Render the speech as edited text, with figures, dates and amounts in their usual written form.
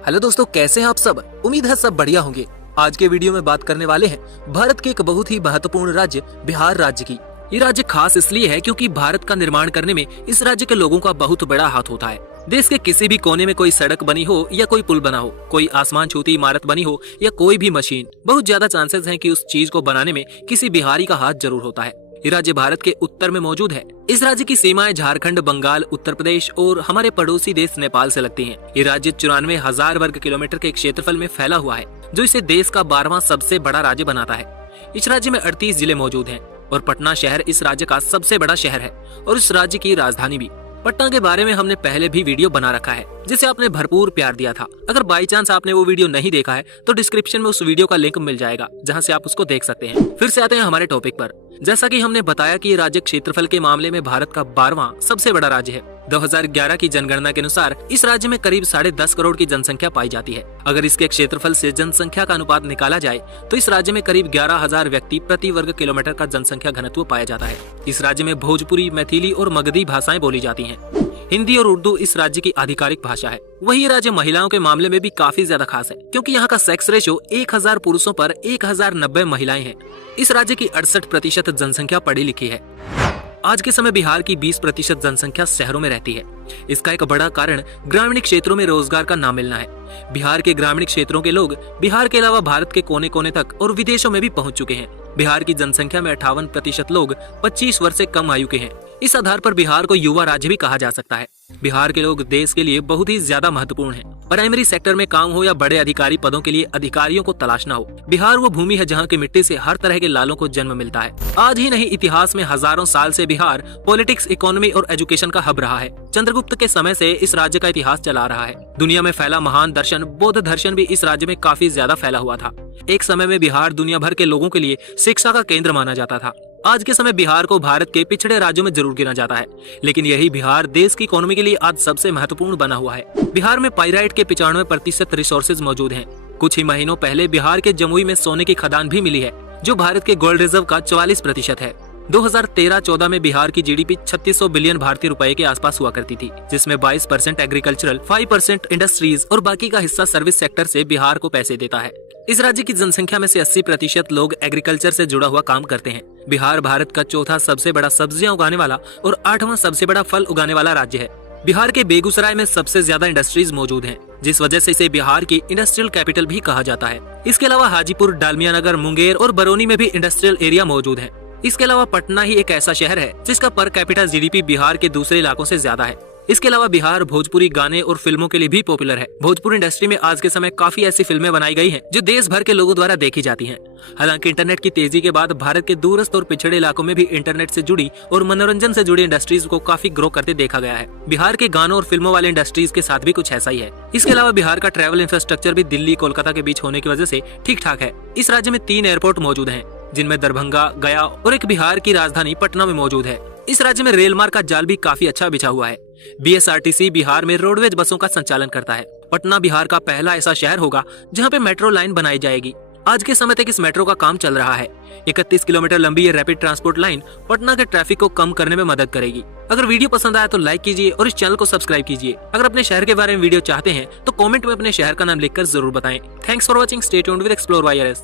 Hello दोस्तों, कैसे हैं आप सब। उम्मीद है सब बढ़िया होंगे। आज के वीडियो में बात करने वाले हैं भारत के एक बहुत ही महत्वपूर्ण राज्य बिहार राज्य की। ये राज्य खास इसलिए है क्योंकि भारत का निर्माण करने में इस राज्य के लोगों का बहुत बड़ा हाथ होता है। देश के किसी भी कोने में कोई सड़क बनी हो या कोई पुल बना हो, कोई आसमान छूती इमारत बनी हो या कोई भी मशीन, बहुत ज्यादा चांसेस हैं कि उस चीज को बनाने में किसी बिहारी का हाथ जरूर होता है। ये राज्य भारत के उत्तर में मौजूद है। इस राज्य की सीमाएं झारखंड, बंगाल, उत्तर प्रदेश और हमारे पड़ोसी देश नेपाल से लगती हैं। ये राज्य 94,000 वर्ग किलोमीटर के क्षेत्रफल में फैला हुआ है, जो इसे देश का 12वां सबसे बड़ा राज्य बनाता है। इस राज्य में 38 जिले मौजूद हैं और पटना शहर इस राज्य का सबसे बड़ा शहर है और इस राज्य की राजधानी भी। पटना के बारे में हमने पहले भी वीडियो बना रखा है, जिसे आपने भरपूर प्यार दिया था। अगर बाई चांस आपने वो वीडियो नहीं देखा है तो डिस्क्रिप्शन में उस वीडियो का लिंक मिल जाएगा, जहां से आप उसको देख सकते हैं। फिर से आते हैं हमारे टॉपिक पर। जैसा कि हमने बताया कि ये राज्य क्षेत्रफल के मामले में भारत का 12वां सबसे बड़ा राज्य है। 2011 की जनगणना के अनुसार इस राज्य में करीब 10.5 करोड़ की जनसंख्या पाई जाती है। अगर इसके क्षेत्रफल से जनसंख्या का अनुपात निकाला जाए तो इस राज्य में करीब 11,000 व्यक्ति प्रति वर्ग किलोमीटर का जनसंख्या घनत्व पाया जाता है। इस राज्य में भोजपुरी, मैथिली और मगधी भाषाएं बोली जाती हैं। हिंदी और उर्दू इस राज्य की आधिकारिक भाषा है। वही राज्य महिलाओं के मामले में भी काफी ज्यादा खास है, क्योंकि यहाँ का सेक्स रेशो 1000 पुरुषों पर 1090 महिलाएं हैं। इस राज्य की 68% जनसंख्या पढ़ी लिखी है। आज के समय बिहार की 20% जनसंख्या शहरों में रहती है। इसका एक बड़ा कारण ग्रामीण क्षेत्रों में रोजगार का ना मिलना है। बिहार के ग्रामीण क्षेत्रों के लोग बिहार के अलावा भारत के कोने कोने तक और विदेशों में भी पहुंच चुके हैं। बिहार की जनसंख्या में 58% लोग 25 वर्ष से कम आयु के हैं। इस आधार पर बिहार को युवा राज्य भी कहा जा सकता है। बिहार के लोग देश के लिए बहुत ही ज्यादा महत्वपूर्ण हैं। प्राइमरी सेक्टर में काम हो या बड़े अधिकारी पदों के लिए अधिकारियों को तलाशना हो, बिहार वो भूमि है जहाँ की मिट्टी से हर तरह के लालों को जन्म मिलता है। आज ही नहीं, इतिहास में हजारों साल से बिहार पॉलिटिक्स, इकोनॉमी और एजुकेशन का हब रहा है। चंद्रगुप्त के समय से इस राज्य का इतिहास चला रहा है। दुनिया में फैला महान दर्शन बौद्ध दर्शन भी इस राज्य में काफी ज्यादा फैला हुआ था। एक समय में बिहार दुनिया भर के लोगों के लिए शिक्षा का केंद्र माना जाता था। आज के समय बिहार को भारत के पिछड़े राज्यों में जरूर गिना जाता है, लेकिन यही बिहार देश की इकोनॉमी के लिए आज सबसे महत्वपूर्ण बना हुआ है। बिहार में पाइराइट के 95% रिसोर्सेज मौजूद हैं। कुछ ही महीनों पहले बिहार के जमुई में सोने की खदान भी मिली है, जो भारत के गोल्ड रिजर्व का 44% है। 2013-14 में बिहार की जीडीपी 3600 बिलियन भारतीय रुपए के आसपास हुआ करती थी, जिसमें 22% एग्रीकल्चरल, 5% इंडस्ट्रीज और बाकी का हिस्सा सर्विस सेक्टर से बिहार को पैसे देता है। इस राज्य की जनसंख्या में से 80% लोग एग्रीकल्चर से जुड़ा हुआ काम करते हैं। बिहार भारत का चौथा सबसे बड़ा सब्जियां उगाने वाला और 8वां सबसे बड़ा फल उगाने वाला राज्य है। बिहार के बेगूसराय में सबसे ज्यादा इंडस्ट्रीज मौजूद हैं, जिस वजह से इसे बिहार की इंडस्ट्रियल कैपिटल भी कहा जाता है। इसके अलावा हाजीपुर, डालमिया नगर, मुंगेर और बरौनी में भी इंडस्ट्रियल एरिया मौजूद है। इसके अलावा पटना ही एक ऐसा शहर है जिसका पर कैपिटा जीडीपी बिहार के दूसरे इलाकों से ज्यादा है। इसके अलावा बिहार भोजपुरी गाने और फिल्मों के लिए भी पॉपुलर है। भोजपुरी इंडस्ट्री में आज के समय काफी ऐसी फिल्में बनाई गई हैं जो देश भर के लोगों द्वारा देखी जाती हैं। हालांकि इंटरनेट की तेजी के बाद भारत के दूरस्थ और पिछड़े इलाकों में भी इंटरनेट से जुड़ी और मनोरंजन से जुड़ी इंडस्ट्रीज को काफी ग्रो करते देखा गया है। बिहार के गानों और फिल्मों वाले इंडस्ट्रीज के साथ भी कुछ ऐसा ही है। इसके अलावा बिहार का ट्रैवल इंफ्रास्ट्रक्चर भी दिल्ली, कोलकाता के बीच होने की वजह से ठीक ठाक है। इस राज्य में 3 एयरपोर्ट मौजूद हैं, जिनमें दरभंगा, गया और एक बिहार की राजधानी पटना में मौजूद है। इस राज्य में रेल मार्ग का जाल भी काफी अच्छा बिछा हुआ है। बीएसआरटीसी बिहार में रोडवेज बसों का संचालन करता है। पटना बिहार का पहला ऐसा शहर होगा जहां पे मेट्रो लाइन बनाई जाएगी। आज के समय तक इस मेट्रो का काम चल रहा है। 31 किलोमीटर लंबी ये रैपिड ट्रांसपोर्ट लाइन पटना के ट्रैफिक को कम करने में मदद करेगी। अगर वीडियो पसंद आया तो लाइक कीजिए और इस चैनल को सब्सक्राइब कीजिए। अगर अपने शहर के बारे में वीडियो चाहते हैं तो कमेंट में अपने शहर का नाम लिखकर जरूर बताएं। Thanks for watching. Stay tuned with explore YRS.